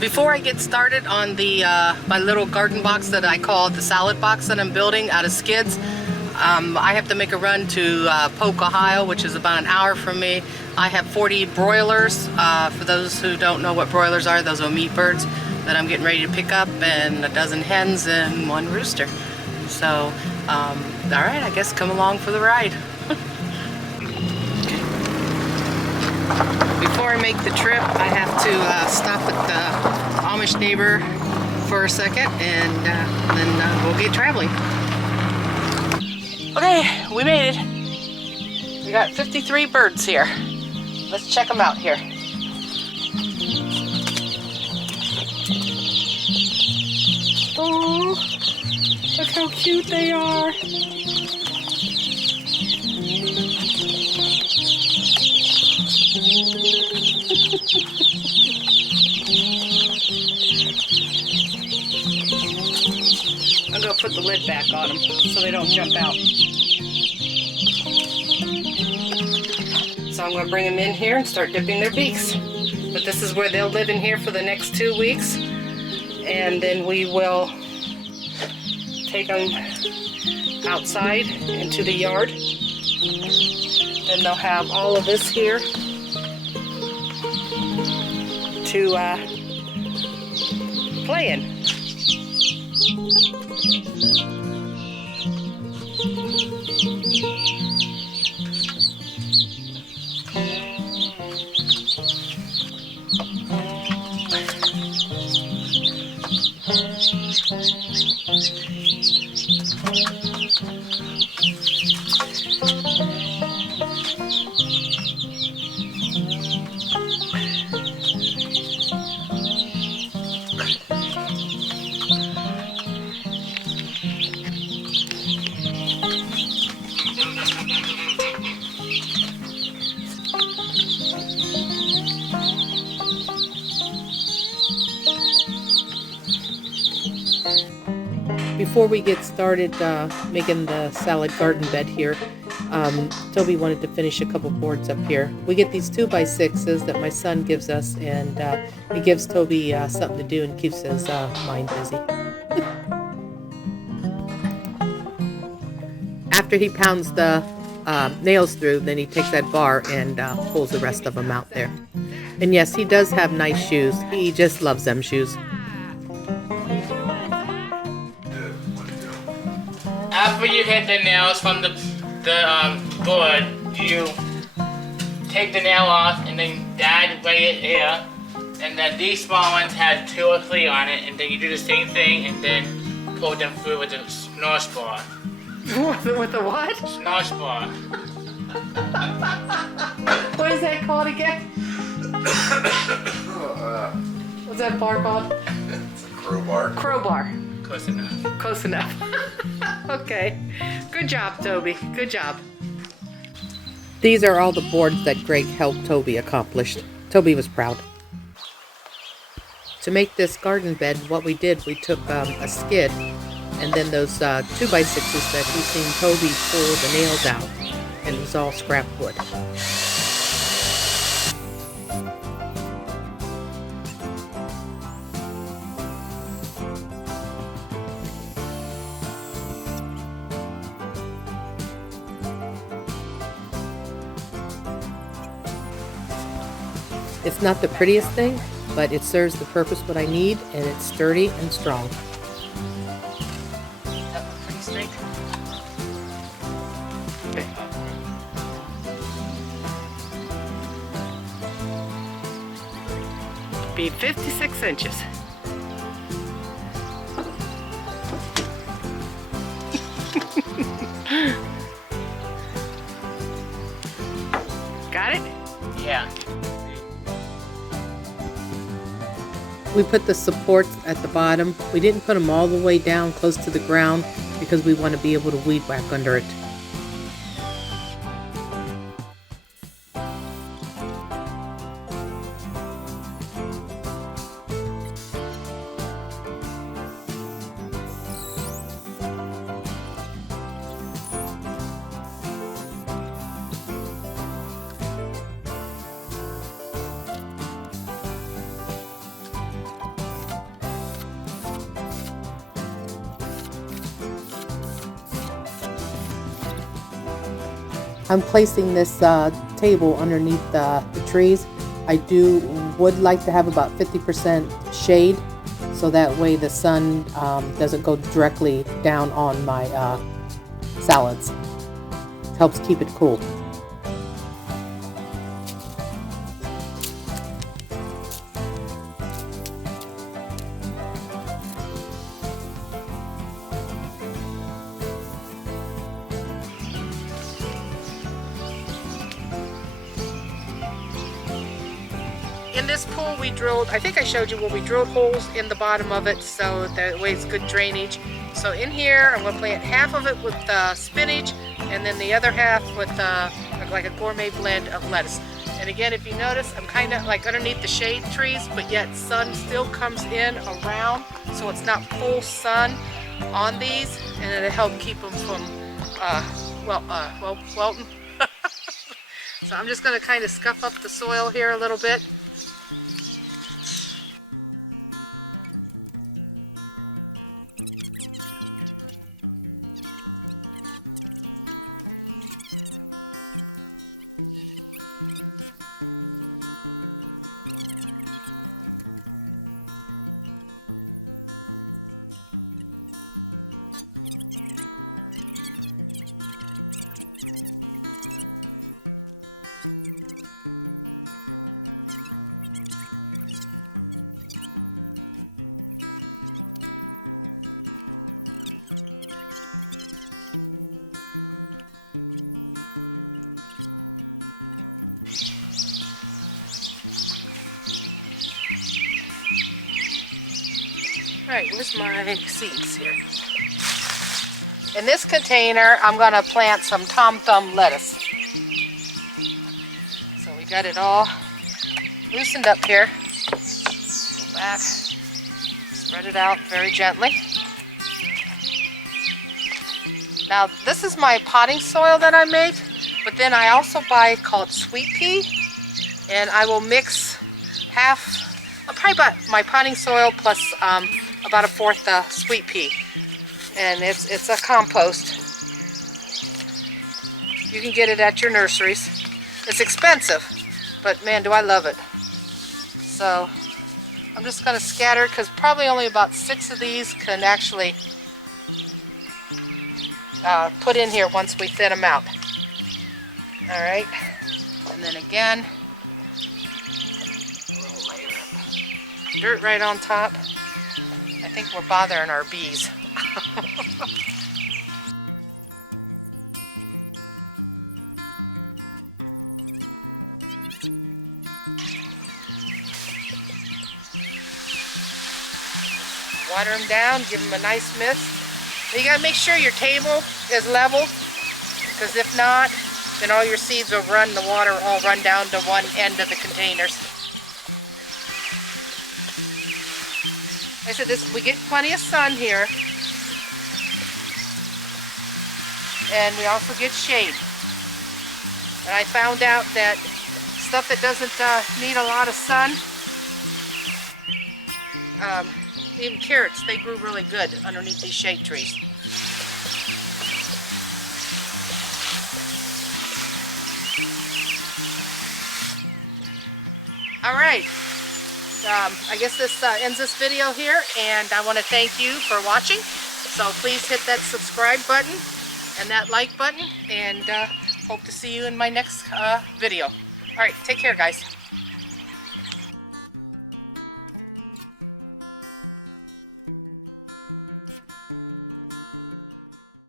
Before I get started on the my little garden box that I call the salad box that I'm building out of skids, I have to make a run to Polk, Ohio, which is about an hour from me. I have 40 broilers. For those who don't know what broilers are, those are meat birds that I'm getting ready to pick up, and a dozen hens and one rooster. So, alright, I guess come along for the ride. Before I make the trip, I have to stop at the Amish neighbor for a second, and then we'll get traveling. Okay, we made it. We got 53 birds here. Let's check them out here. Oh, look how cute they are. I'm going to put the lid back on them so they don't jump out. So I'm going to bring them in here and start dipping their beaks. But this is where they'll live in here for the next 2 weeks. And then we will take them outside into the yard. And they'll have all of this here to play in. Before we get started making the salad garden bed here, Toby wanted to finish a couple boards up here. We get these 2x6s that my son gives us, and he gives Toby something to do and keeps his mind busy. After he pounds the nails through, then he takes that bar and pulls the rest of them out there. And yes, he does have nice shoes. He just loves them shoes. After you hit the nails from the board, you take the nail off and then Dad weigh it here. And then these small ones had 2 or 3 on it, and then you do the same thing and then pull them through with a snore spore. With the what? Snore spore. What is that called again? What's that bar called? It's a crowbar. Crowbar. Close enough. Close enough. Okay. Good job, Toby. Good job. These are all the boards that Greg helped Toby accomplish. Toby was proud. To make this garden bed, what we did, we took a skid, and then those 2x6s that you've seen Toby pull the nails out, and it was all scrap wood. It's not the prettiest thing, but it serves the purpose what I need, and it's sturdy and strong. That looks pretty straight. Okay. Be 56 inches. Got it? Yeah. We put the supports at the bottom. We didn't put them all the way down close to the ground because we want to be able to weed whack under it. I'm placing this table underneath the trees. I would like to have about 50% shade, so that way the sun doesn't go directly down on my salads. It helps keep it cool. In this pool we drilled, I think I showed you where we drilled holes in the bottom of it so that way it's good drainage. So in here I'm going to plant half of it with spinach and then the other half with like a gourmet blend of lettuce. And again, if you notice, I'm kind of like underneath the shade trees, but yet sun still comes in around, so it's not full sun on these, and it'll help keep them from wilting. So I'm just going to kind of scuff up the soil here a little bit. Alright, here's my seeds here. In this container, I'm going to plant some Tom Thumb lettuce. So we got it all loosened up here. Back. Spread it out very gently. Now, this is my potting soil that I made, but then I also buy called sweet pea, and I will mix half, probably about my potting soil plus about a fourth sweet pea, and it's a compost. You can get it at your nurseries. It's expensive, but man, do I love it. So I'm just going to scatter, because probably only about 6 of these can actually put in here once we thin them out. Alright, and then again, dirt right on top. I think we're bothering our bees. Water them down, give them a nice mist. You gotta make sure your table is level, because if not, then all your seeds will run, the water will all run down to one end of the containers. Like I said, we get plenty of sun here, and we also get shade. And I found out that stuff that doesn't need a lot of sun, even carrots, they grew really good underneath these shade trees. Alright, I guess this ends this video here, and I want to thank you for watching. So please hit that subscribe button and that like button, and hope to see you in my next video. Alright, take care guys.